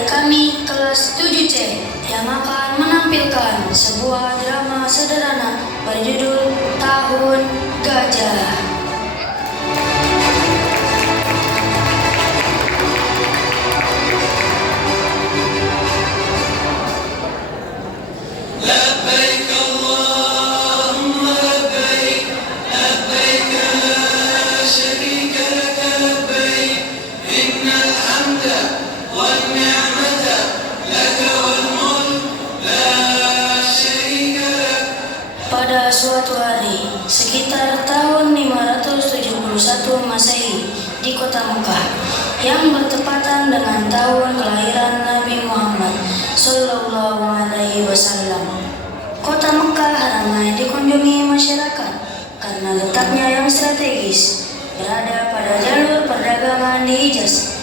dari kami kelas 7C yang akan menampilkan sebuah drama sederhana berjudul Tahun Gajah. لبيك اللهم لبيك لبيك لا شريك لك لبيك إن الحمد والنعمة لك والملك لا شريك لك. Pada suatu hari, sekitar tahun 571 Masehi di kota Mekah, yang bertepatan dengan tahun kelahiran Nabi Muhammad Sallallahu Alaihi Wasallam. Kota Mekah ramai dikunjungi masyarakat karena letaknya yang strategis, berada pada jalur perdagangan di Hijaz.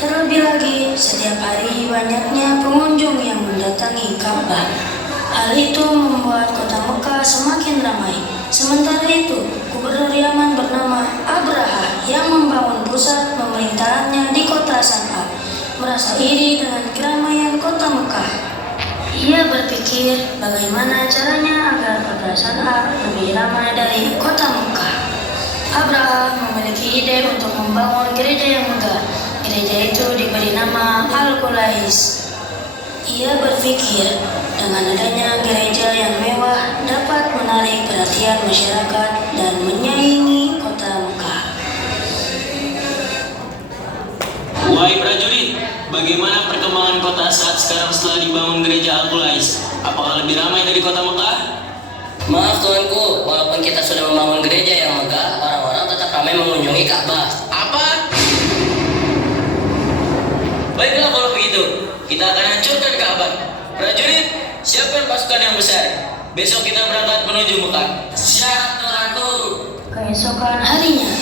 Terlebih lagi, setiap hari banyaknya pengunjung yang mendatangi Ka'bah. Hal itu membuat kota Mekah semakin ramai. Sementara itu, gubernur Yaman bernama Abraha yang membangun pusat pemerintahannya di kota San'a merasa iri dengan keramaian kota Mekah. Ia berpikir bagaimana caranya agar kota San'a lebih ramai dari kota Mekah. Abraha memiliki ide untuk membangun gereja yang megah. Gereja itu diberi nama Al-Qulais. Ia berpikir dengan adanya gereja yang mewah dapat menarik perhatian masyarakat dan menyaingi kota Mekah. Wahai prajurit, bagaimana perkembangan kota saat sekarang setelah dibangun gereja Al-Qulais? Apakah lebih ramai dari kota Mekah? Maaf tuanku, walaupun kita sudah membangun gereja yang megah, orang-orang tetap ramai mengunjungi Ka'bah. Apa? Baiklah kalau begitu, kita akan hancurkan Ka'bah. Prajurit, siapkan pasukan yang besar. Besok kita berangkat menuju Mekah. Siap, tuanku. Keesokan harinya,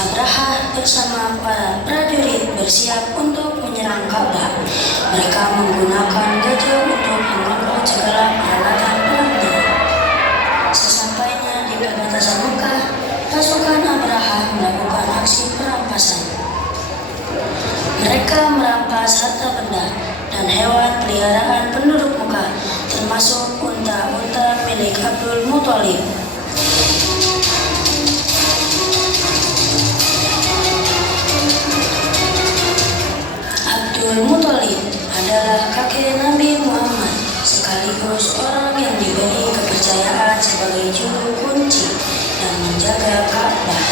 Abraha bersama para prajurit bersiap untuk menyerang Ka'bah. Mereka menggunakan gajah untuk mengangkut segala peralatan perangnya. Sesampainya di perbatasan Mekah, pasukan Abraha melakukan aksi perampasan. Mereka merampas harta benda dan hewan peliharaan penduduk Mekah, termasuk unta-unta milik Abdul Muthalib. Abdul Muthalib adalah kakek Nabi Muhammad, sekaligus orang yang diberi kepercayaan sebagai juru kunci dan menjaga Ka'bah.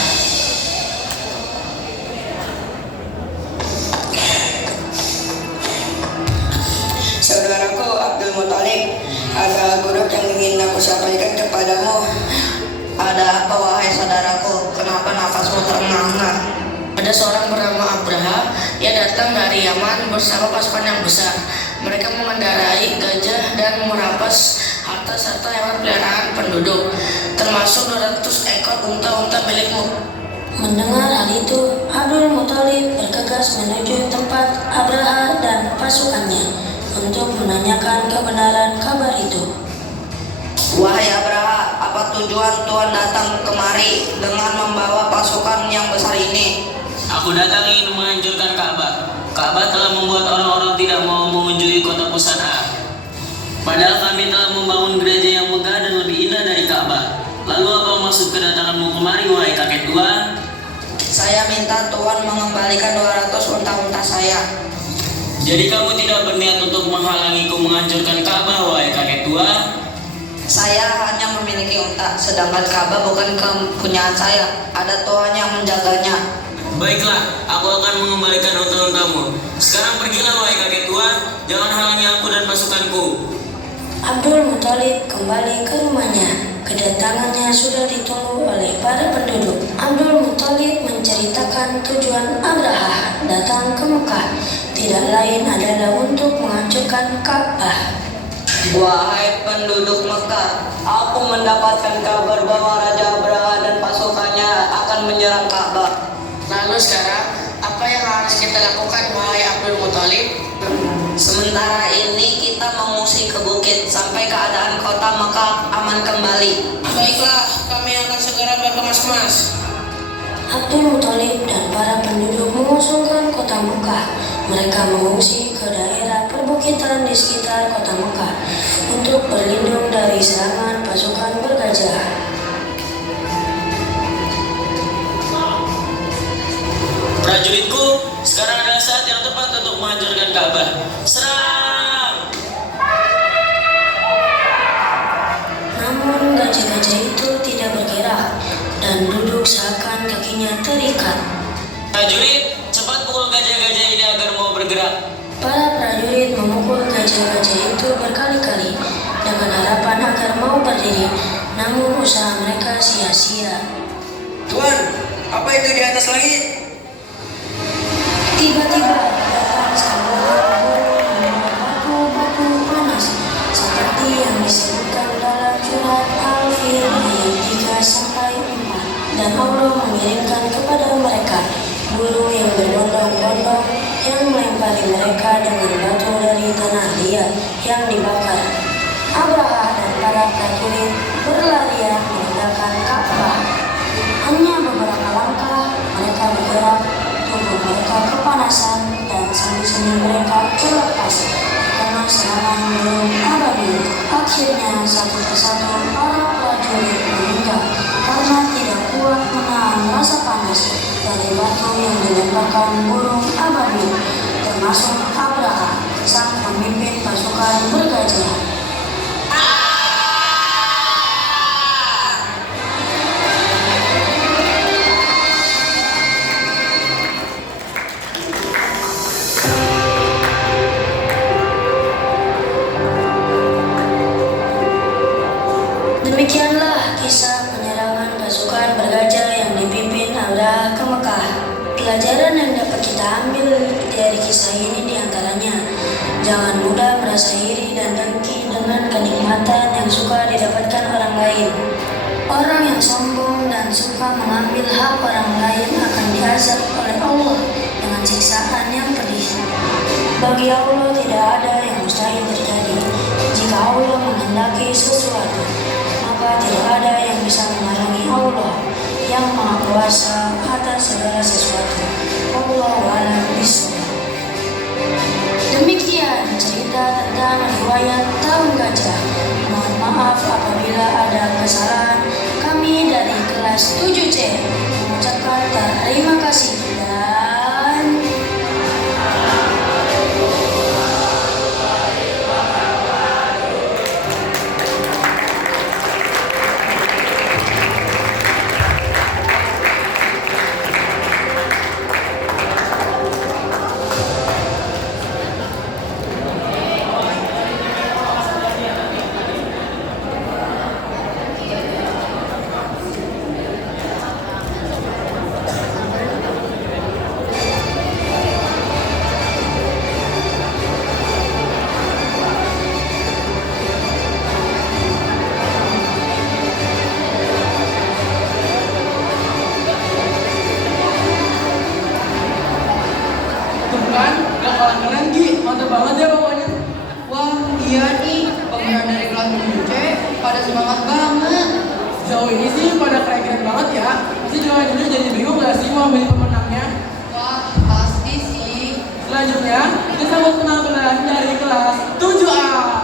Saudaraku Abdul Muthalib, ada buruk yang ingin aku sampaikan kepadamu. Ada apa wahai saudaraku? Kenapa nafasmu terengah-engah? Ada seorang bernama Abraha, ia datang dari Yaman bersama pasukan yang besar. Mereka mengendarai gajah dan merampas harta serta hewan peliharaan penduduk, termasuk 200 ekor unta-unta milikmu. Mendengar hal itu, Abdul Muthalib bergegas menuju tempat Abraha dan pasukannya untuk menanyakan kebenaran kabar itu. Wahai Abraha, apa tujuan Tuhan datang kemari dengan membawa pasukan yang besar ini? Aku datang ingin menghancurkan Ka'bah. Ka'bah telah membuat orang-orang tidak mau mengunjungi kota San'a. Padahal kami telah membangun gereja yang megah dan lebih indah dari Ka'bah. Lalu apa maksud kedatanganmu kemari, wahai kakek tua? Saya minta Tuhan mengembalikan 200 unta-unta saya. Jadi kamu tidak berniat untuk menghalangiku menghancurkan Ka'bah, wahai kakek tua? Saya hanya memiliki unta, sedangkan Ka'bah bukan kepunyaan saya. Ada Tuhan yang menjaganya. Baiklah, aku akan mengembalikan unta-untamu. Sekarang pergilah, wahai kakek tua. Jangan halangi aku dan pasukanku. Abdul Muthalib kembali ke rumahnya. Kedatangannya sudah ditunggu oleh para penduduk. Abdul Muthalib menceritakan tujuan Abraha datang ke Mekah tidak lain adalah untuk menghancurkan Ka'bah. Wahai penduduk Mekah, aku mendapatkan kabar bahwa Raja Abraha dan pasukannya akan menyerang Ka'bah. Lalu sekarang, apa yang harus kita lakukan, wahai Abdul Muthalib? Sementara ini kita mengungsi ke bukit sampai keadaan kota Mekah aman kembali. Baiklah, kami akan segera berkemas-kemas. Abdul Muthalib dan para penduduk mengosongkan kota Mekah Mereka mengungsi ke daerah perbukitan di sekitar kota Mekah untuk berlindung dari serangan pasukan bergajah. Prajuritku, sekarang adalah saat yang tepat untuk menghancurkan Ka'bah. Serang! Namun gajah-gajah itu tidak bergerak dan duduk seakan kakinya terikat. Prajurit, cepat pukul gajah-gajah ini agar mau bergerak. Para prajurit memukul gajah-gajah itu berkali-kali dengan harapan agar mau berdiri, namun usaha mereka sia-sia. Tuan, apa itu di atas langit? Tiba-tiba datang sebuah burung membawa batu-batu panas seperti yang disebutkan dalam surat Al-Fil ayat 3-4, dan Allah mengirimkan kepada mereka burung yang berbondong-bondong yang melempari mereka dengan batu dari tanah liat yang dibakar. Abraha dan para prajurit berlarian meninggalkan Ka'bah. Hanya beberapa langkah mereka bergerak, tubuh mereka kepanasan dan sendi-sendi mereka terlepas karena serangan burung ababil. Akhirnya satu persatu para prajurit meninggal karena tidak kuat menahan rasa panas dari batu yang dilemparkan burung ababil, termasuk Abraha, sang pemimpin pasukan bergajah. Demikianlah kisah penyerangan pasukan bergajah yang dipimpin Abraha ke Mekah. Pelajaran yang dapat kita ambil dari kisah ini diantaranya, jangan mudah merasa iri dan dengki dengan kenikmatan yang suka didapatkan orang lain. Orang yang sombong dan suka mengambil hak orang lain akan diazab oleh Allah dengan siksaan yang pedih. Bagi Allah tidak ada yang mustahil terjadi. Jika Allah menghendaki sesuatu, maka tidak ada yang bisa menghalangi Allah yang Maha Kuasa atas segala sesuatu. Wallahu a'lam bishawab. Demikian cerita tentang riwayat Tahun Gajah. Mohon maaf apabila ada kesalahan. Kami dari kelas 7C mengucapkan terima kasih dan kan gak kalah keren Gi, mantap banget ya pokoknya. Wah iya nih, pemenang dari kelas 7C pada semangat banget. Jauh ini sih pada keren-keren banget ya. Pasti juga jujur jadi bingung gak sih mau milih pemenangnya. Wah pasti sih. Selanjutnya kita sambut penampilan dari kelas 7A.